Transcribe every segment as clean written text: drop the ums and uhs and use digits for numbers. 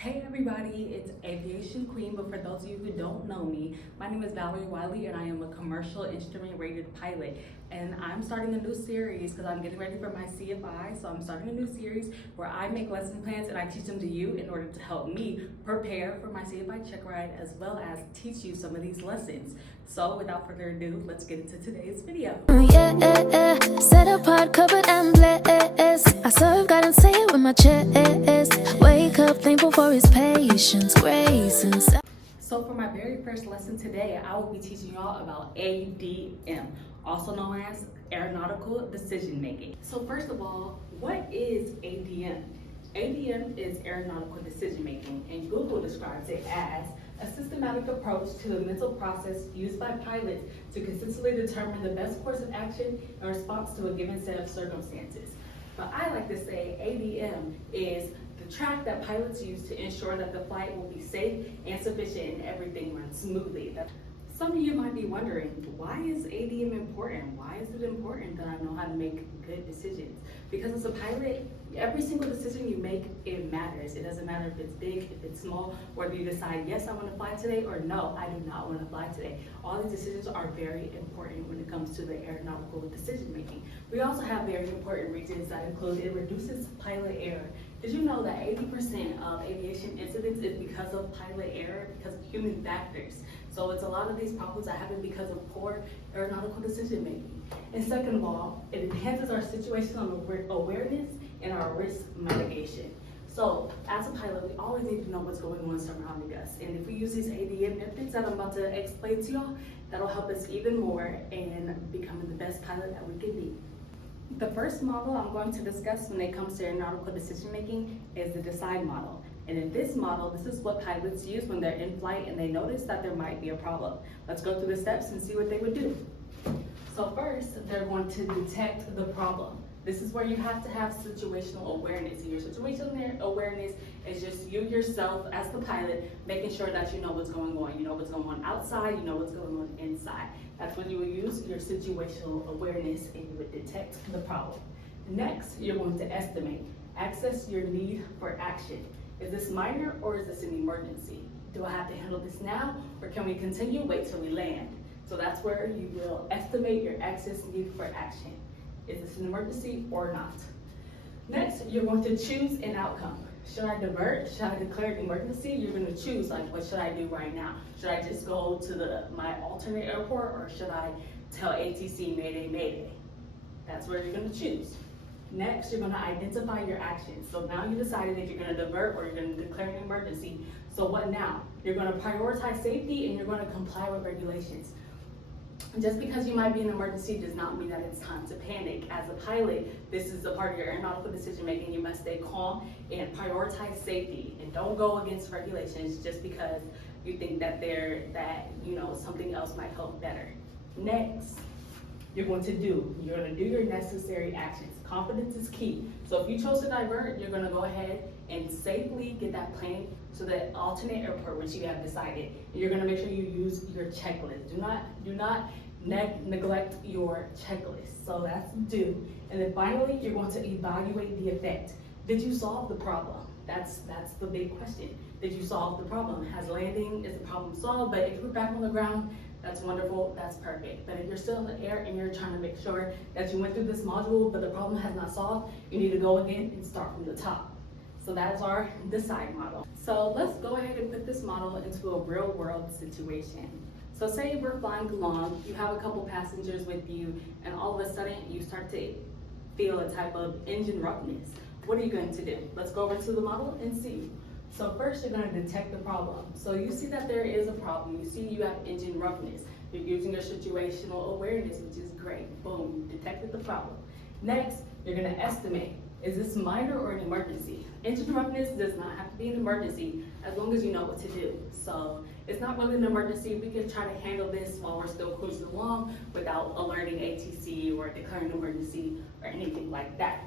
Hey everybody, it's Aviation Queen, but for those of you who don't know me, my name is Valerie Wiley and I am a commercial instrument rated pilot. And I'm starting a new series because I'm getting ready for my CFI. So I'm starting a new series where I make lesson plans and I teach them to you in order to help me prepare for my CFI check ride as well as teach you some of these lessons. So without further ado, let's get into today's video. Set apart, covered and blessed. I serve God and say it with my chest. Wake up, thankful for his patience, grace, and So for my very first lesson today, I will be teaching y'all about ADM, also known as Aeronautical Decision Making. So first of all, what is ADM? ADM is Aeronautical Decision Making, and Google describes it as a systematic approach to the mental process used by pilots to consistently determine the best course of action in response to a given set of circumstances. But I like to say ADM is the track that pilots use to ensure that the flight will be safe and sufficient and everything runs smoothly. Some of you might be wondering, why is ADM important? Why is it important that I know how to make good decisions? Because as a pilot, every single decision you make, it matters. It doesn't matter if it's big, if it's small, whether you decide, yes, I want to fly today, or no, I do not want to fly today. All these decisions are very important when it comes to the aeronautical decision making. We also have very important reasons that include it reduces pilot error. Did you know that 80% of aviation incidents is because of pilot error, because of human factors? So it's a lot of these problems that happen because of poor aeronautical decision making. And second of all, it enhances our situational awareness and our risk mitigation. So as a pilot, we always need to know what's going on surrounding us. And if we use these ADM methods that I'm about to explain to y'all, that'll help us even more in becoming the best pilot that we can be. The first model I'm going to discuss when it comes to aeronautical decision making is the DECIDE model. And in this model, this is what pilots use when they're in flight and they notice that there might be a problem. Let's go through the steps and see what they would do. So first, they're going to detect the problem. This is where you have to have situational awareness. And your situational awareness is just you yourself as the pilot, making sure that you know what's going on. You know what's going on outside, you know what's going on inside. That's when you would use your situational awareness and you would detect the problem. Next, you're going to estimate. Access your need for action. Is this minor or is this an emergency? Do I have to handle this now or can we continue, wait till we land? So that's where you will estimate your access need for action. Is this an emergency or not? Next, you're going to choose an outcome. Should I divert? Should I declare an emergency? You're going to choose, like, what should I do right now? Should I just go to my alternate airport or should I tell ATC Mayday, Mayday? That's where you're going to choose. Next, you're going to identify your actions. So now you decided if you're going to divert or you're going to declare an emergency. So what now? You're going to prioritize safety and you're going to comply with regulations. Just because you might be in an emergency does not mean that it's time to panic. As a pilot, this is a part of your aeronautical decision making. You must stay calm and prioritize safety and don't go against regulations just because you think that something else might help better. Next, you're going to do your necessary actions. Confidence is key. So if you chose to divert, you're going to go ahead and safely get that plane to the alternate airport which you have decided. You're going to make sure you use your checklist. Do not neglect your checklist. So that's do. And then finally, you're going to evaluate the effect. Did you solve the problem? That's the big question. Did you solve the problem? Is the problem solved? But if you're back on the ground, that's wonderful, that's perfect. But if you're still in the air and you're trying to make sure that you went through this module, but the problem has not solved, you need to go again and start from the top. So that is our DECIDE model. So let's go ahead and put this model into a real world situation. So say we're flying along, you have a couple passengers with you, and all of a sudden you start to feel a type of engine roughness. What are you going to do? Let's go over to the model and see. So first you're going to detect the problem. So you see that there is a problem. You see you have engine roughness. You're using your situational awareness, which is great. Boom, you detected the problem. Next, you're going to estimate. Is this minor or an emergency? Engine roughness does not have to be an emergency as long as you know what to do. So it's not really an emergency. We can try to handle this while we're still cruising along without alerting ATC or declaring an emergency or anything like that.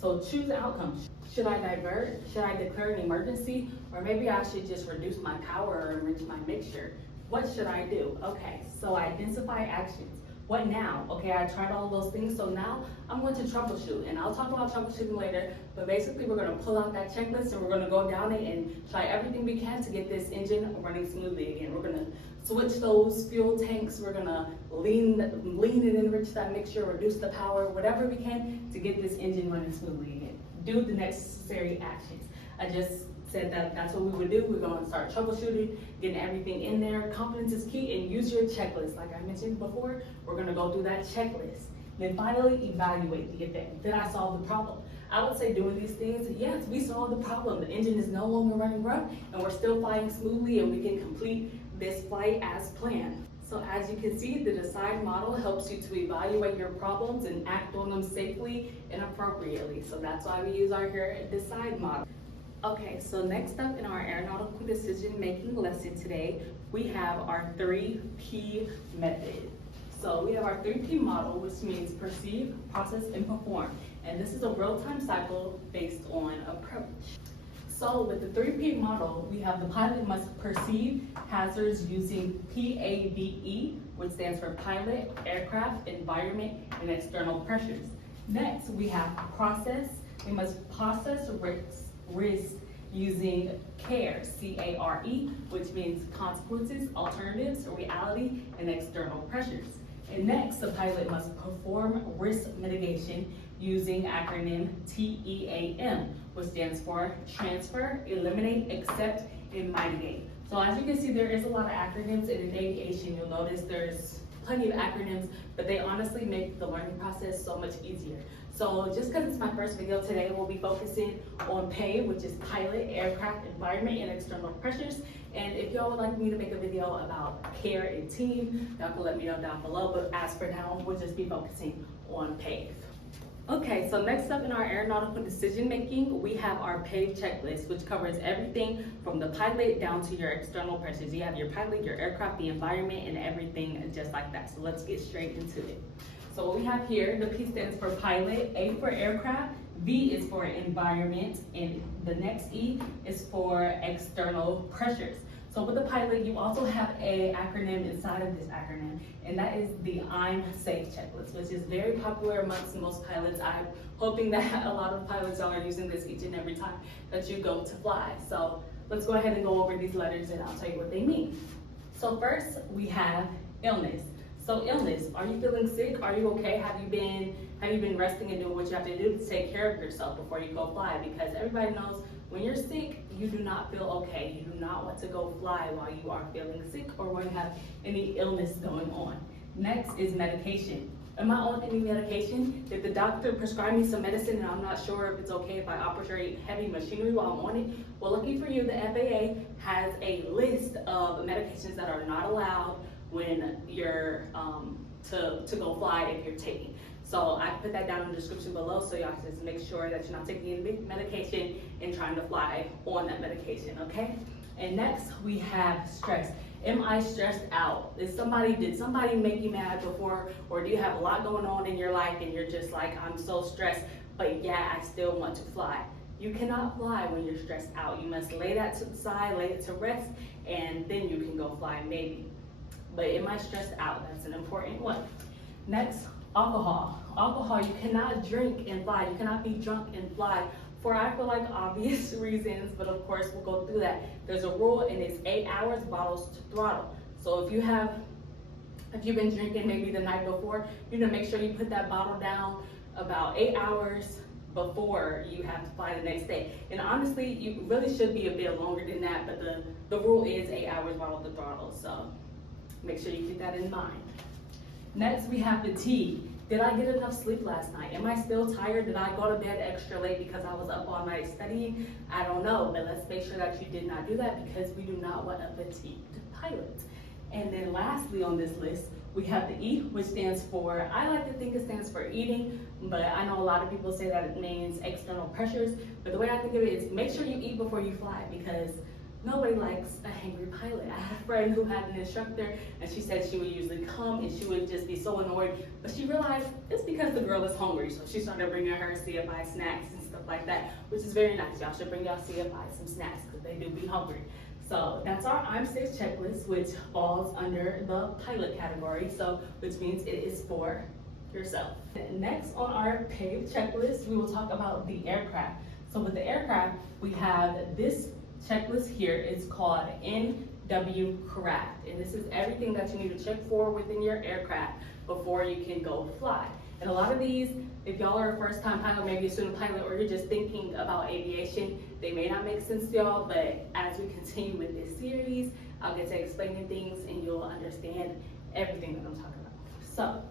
So choose the outcome. Should I divert? Should I declare an emergency? Or maybe I should just reduce my power or enrich my mixture. What should I do? Okay, so identify actions. what now? Okay, I tried all those things, so now I'm going to troubleshoot, and I'll talk about troubleshooting later, but basically we're gonna pull out that checklist and we're gonna go down it and try everything we can to get this engine running smoothly again. We're gonna switch those fuel tanks, we're gonna lean and enrich that mixture, reduce the power, whatever we can to get this engine running smoothly again. Do the necessary actions. I just said that that's what we would do. We're going to start troubleshooting, getting everything in there. Confidence is key, and use your checklist. Like I mentioned before, we're going to go through that checklist. Then finally, evaluate the event. Did I solve the problem? I would say doing these things, yes, we solved the problem. The engine is no longer running rough, and we're still flying smoothly, and we can complete this flight as planned. So as you can see, the DECIDE model helps you to evaluate your problems and act on them safely and appropriately. So that's why we use our DECIDE model. Okay, so next up in our aeronautical decision making lesson today, we have our 3P method. So we have our 3P model, which means perceive, process, and perform. And this is a real-time cycle based on approach. So with the 3P model, we have the pilot must perceive hazards using PAVE, which stands for pilot, aircraft, environment, and external pressures. Next, we have process. We must process risk using CARE, C-A-R-E, which means consequences, alternatives, reality, and external pressures. And next, the pilot must perform risk mitigation using acronym TEAM, which stands for transfer, eliminate, accept, and mitigate. So as you can see, there is a lot of acronyms, and in aviation, you'll notice there's plenty of acronyms, but they honestly make the learning process so much easier. So just because it's my first video today, we'll be focusing on Pave, which is pilot, aircraft, environment, and external pressures. And if y'all would like me to make a video about CARE and team, y'all can let me know down below. But as for now, we'll just be focusing on Pave. Okay, so next up in our aeronautical decision making, we have our Pave checklist, which covers everything from the pilot down to your external pressures. You have your pilot, your aircraft, the environment, and everything just like that. So let's get straight into it. So what we have here, the P stands for pilot, A for aircraft, V is for environment, and the next E is for external pressures. So with the pilot, you also have an acronym inside of this acronym, and that is the I'm Safe checklist, which is very popular amongst most pilots. I'm hoping that a lot of pilots are using this each and every time that you go to fly. So let's go ahead and go over these letters and I'll tell you what they mean. So first, we have illness. So illness, are you feeling sick? Are you okay? Have you been resting and doing what you have to do to take care of yourself before you go fly? Because everybody knows when you're sick, you do not feel okay. You do not want to go fly while you are feeling sick or when you have any illness going on. Next is medication. Am I on any medication? Did the doctor prescribe me some medicine and I'm not sure if it's okay if I operate heavy machinery while I'm on it? Well, lucky for you, the FAA has a list of medications that are not allowed when you're to go fly if you're taking. So I put that down in the description below, so y'all just make sure that you're not taking any medication and trying to fly on that medication, okay? And next we have stress. Am I stressed out? Did somebody make you mad before, or do you have a lot going on in your life and you're just like, I'm so stressed, but yeah, I still want to fly? You cannot fly when you're stressed out. You must lay that to the side, lay it to rest, and then you can go fly maybe. But am I stressed out? That's an important one. Next, alcohol. Alcohol, you cannot drink and fly. You cannot be drunk and fly for, I feel like, obvious reasons, but of course we'll go through that. There's a rule, and it's 8 hours bottles to throttle. So if you've been drinking maybe the night before, you need to make sure you put that bottle down about 8 hours before you have to fly the next day. And honestly, you really should be a bit longer than that, but the rule is 8 hours bottle to throttle. So make sure you keep that in mind. Next, we have fatigue. Did I get enough sleep last night? Am I still tired? Did I go to bed extra late because I was up all night studying? I don't know, but let's make sure that you did not do that because we do not want a fatigued pilot. And then lastly on this list, we have the E, which stands for, I like to think it stands for eating, but I know a lot of people say that it means external pressures. But the way I think of it is make sure you eat before you fly, because nobody likes a hangry pilot. I had a friend who had an instructor, and she said she would usually come and she would just be so annoyed, but she realized it's because the girl is hungry, so she started bringing her CFI snacks and stuff like that, which is very nice. Y'all should bring y'all CFI some snacks because they do be hungry. So that's our I'm6 checklist, which falls under the pilot category, so which means it is for yourself. Next on our Pave checklist, we will talk about the aircraft. So with the aircraft, we have this checklist here. It's called NW Craft, and this is everything that you need to check for within your aircraft before you can go fly. And a lot of these, if y'all are a first-time pilot, maybe a student pilot, or you're just thinking about aviation, they may not make sense to y'all, but as we continue with this series, I'll get to explaining things and you'll understand everything that I'm talking about. So,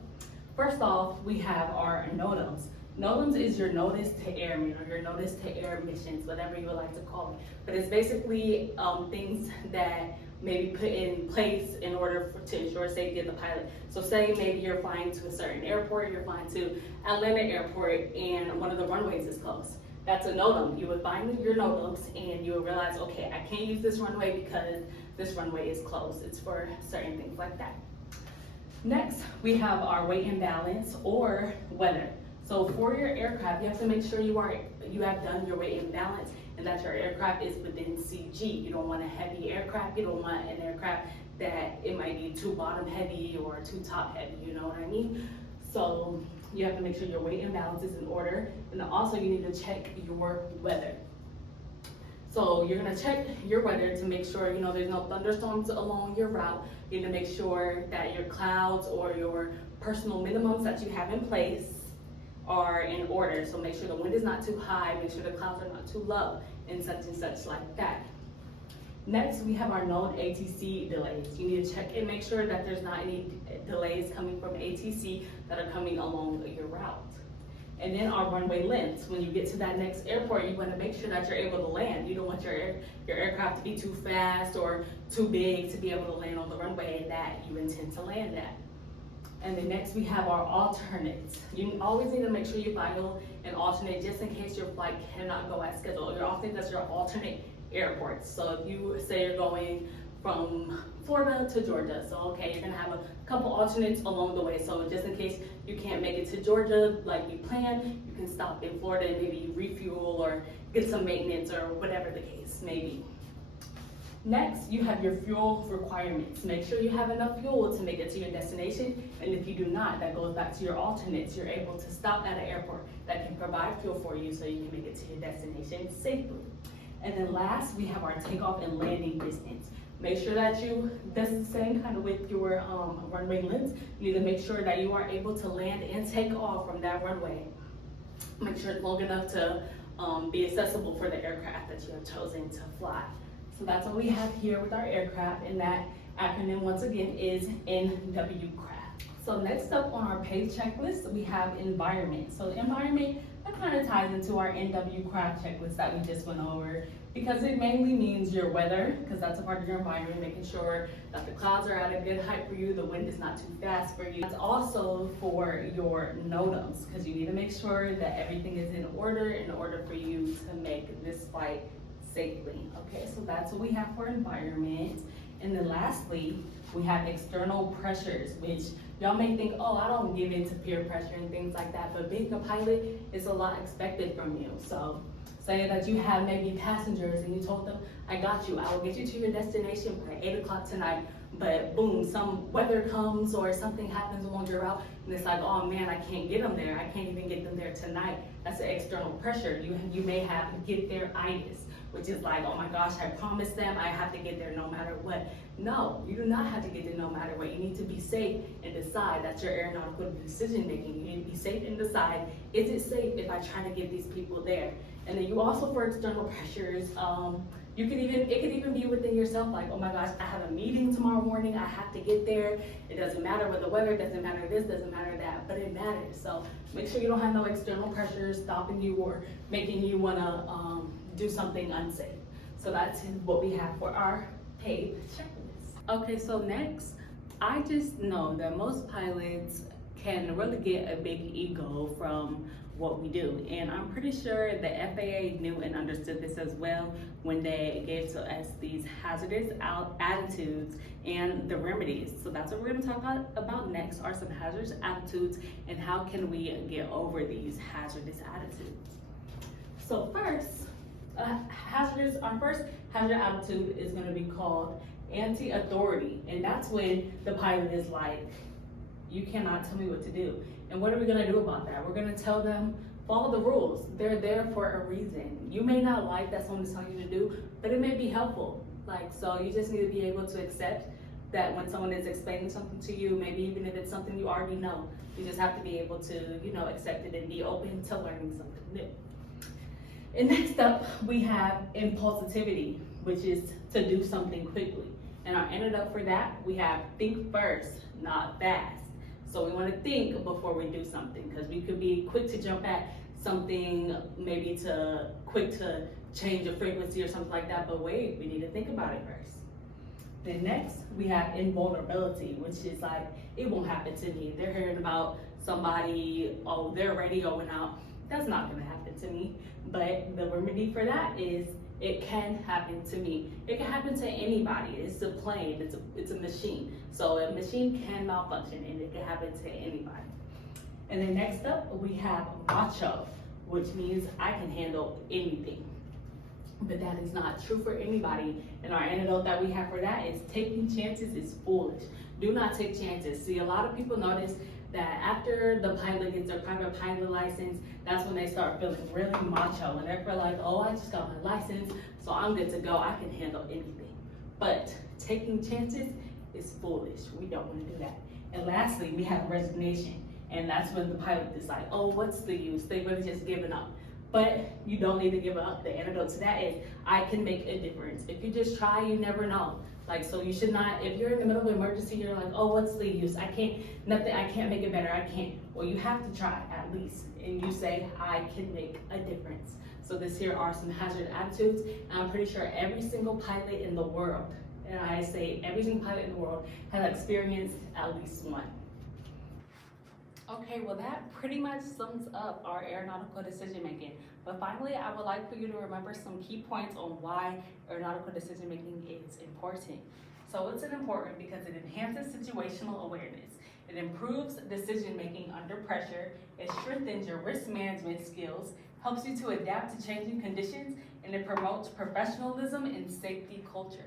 first off, we have our NOTAMs. NOTAMs is your notice to airmen, or your notice to air missions, whatever you would like to call it. But it's basically things that maybe put in place in order to ensure safety of the pilot. So say maybe you're flying to a certain airport, you're flying to Atlanta Airport, and one of the runways is closed. That's a NOTAM. You would find your NOTAMs and you would realize, okay, I can't use this runway because this runway is closed. It's for certain things like that. Next, we have our weight and balance or weather. So for your aircraft, you have to make sure you have done your weight and balance and that your aircraft is within CG. You don't want a heavy aircraft. You don't want an aircraft that it might be too bottom heavy or too top heavy, you know what I mean? So you have to make sure your weight and balance is in order. And then also you need to check your weather. So you're gonna check your weather to make sure, there's no thunderstorms along your route. You need to make sure that your clouds or your personal minimums that you have in place are in order. So make sure the wind is not too high, make sure the clouds are not too low, and such like that. Next, we have our known ATC delays. You need to check and make sure that there's not any delays coming from ATC that are coming along your route. And then our runway lengths. When you get to that next airport, you want to make sure that you're able to land. You don't want your aircraft to be too fast or too big to be able to land on the runway that you intend to land at. And then next we have our alternates. You always need to make sure you file an alternate just in case your flight cannot go as scheduled. That's your alternate airports. So if you say you're going from Florida to Georgia, so okay, you're gonna have a couple alternates along the way. So just in case you can't make it to Georgia like you planned, you can stop in Florida and maybe refuel or get some maintenance or whatever the case may be. Next, you have your fuel requirements. Make sure you have enough fuel to make it to your destination, and if you do not, that goes back to your alternates. You're able to stop at an airport that can provide fuel for you so you can make it to your destination safely. And then last, we have our takeoff and landing distance. Make sure that that's the same kind of with your runway lengths. You need to make sure that you are able to land and take off from that runway. Make sure it's long enough to be accessible for the aircraft that you have chosen to fly. So that's what we have here with our aircraft, and that acronym once again is NW Craft. So next up on our Pave checklist, we have environment. So environment, that kind of ties into our NW Craft checklist that we just went over, because it mainly means your weather, because that's a part of your environment, making sure that the clouds are at a good height for you, the wind is not too fast for you. It's also for your NOTAMs, because you need to make sure that everything is in order for you to make this flight safely. Okay, so that's what we have for environment. And then lastly, we have external pressures, which y'all may think, oh, I don't give in to peer pressure and things like that, but being a pilot is a lot expected from you. So say that you have maybe passengers and you told them, I got you, I will get you to your destination by 8 o'clock tonight, but boom, some weather comes or something happens along your route, and it's like, oh man, I can't get them there, I can't even get them there tonight. That's the external pressure. You may have to get there-itis, which is like, oh my gosh, I promised them I have to get there no matter what. No, you do not have to get there no matter what. You need to be safe and decide. That's your aeronautical decision making. You need to be safe and decide, is it safe if I try to get these people there? And then you also, for external pressures, it could even be within yourself, like, oh my gosh, I have a meeting tomorrow morning, I have to get there. It doesn't matter what the weather, it doesn't matter this, doesn't matter that, but it matters. So make sure you don't have no external pressures stopping you or making you wanna do something unsafe. So that's what we have for our Pave checklist. Okay, so next, I just know that most pilots can really get a big ego from what we do, and I'm pretty sure the FAA knew and understood this as well when they gave to us these hazardous attitudes and the remedies. So that's what we're going to talk about next, are some hazardous attitudes and how can we get over these hazardous attitudes. So first, Our first hazard attitude is going to be called anti-authority, and that's when the pilot is like, you cannot tell me what to do. And what are we going to do about that? We're going to tell them, follow the rules. They're there for a reason. You may not like that someone is telling you to do, but it may be helpful. So you just need to be able to accept that when someone is explaining something to you, maybe even if it's something you already know, you just have to be able to, accept it and be open to learning something new. And next up, we have impulsivity, which is to do something quickly. And our antidote for that, we have think first, not fast. So we want to think before we do something, because we could be quick to jump at something, maybe quick to change a frequency or something like that, but wait, we need to think about it first. Then next, we have invulnerability, which is like, it won't happen to me. They're hearing about somebody, oh, their radio went out. That's not gonna happen to me. But the remedy for that is, it can happen to me. It can happen to anybody. It's a plane, it's a machine. So a machine can malfunction and it can happen to anybody. And then next up, we have macho, which means I can handle anything. But that is not true for anybody. And our antidote that we have for that is taking chances is foolish. Do not take chances. See, a lot of people notice that after the pilot gets their private pilot license, that's when they start feeling really macho. And they're like, oh, I just got my license, so I'm good to go. I can handle anything. But taking chances is foolish. We don't want to do that. And lastly, we have resignation. And that's when the pilot is like, oh, what's the use? They really just given up. But you don't need to give up. The antidote to that is, I can make a difference. If you just try, you never know. So you should not, if you're in the middle of an emergency, you're like, oh, what's the use? I can't make it better, I can't. Well, you have to try at least. And you say, I can make a difference. So this here are some hazard attitudes. And I'm pretty sure every single pilot in the world, and I say every single pilot in the world, has experienced at least one. Okay, well that pretty much sums up our aeronautical decision making. But finally, I would like for you to remember some key points on why aeronautical decision making is important. So it's important because it enhances situational awareness. It improves decision making under pressure. It strengthens your risk management skills, helps you to adapt to changing conditions, and it promotes professionalism and safety culture.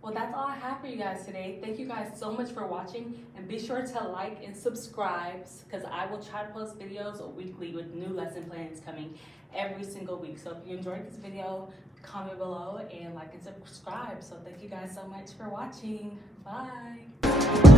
Well, that's all I have for you guys today. Thank you guys so much for watching, and be sure to like and subscribe, because I will try to post videos weekly with new lesson plans coming every single week. So if you enjoyed this video, comment below and like and subscribe. So thank you guys so much for watching. Bye.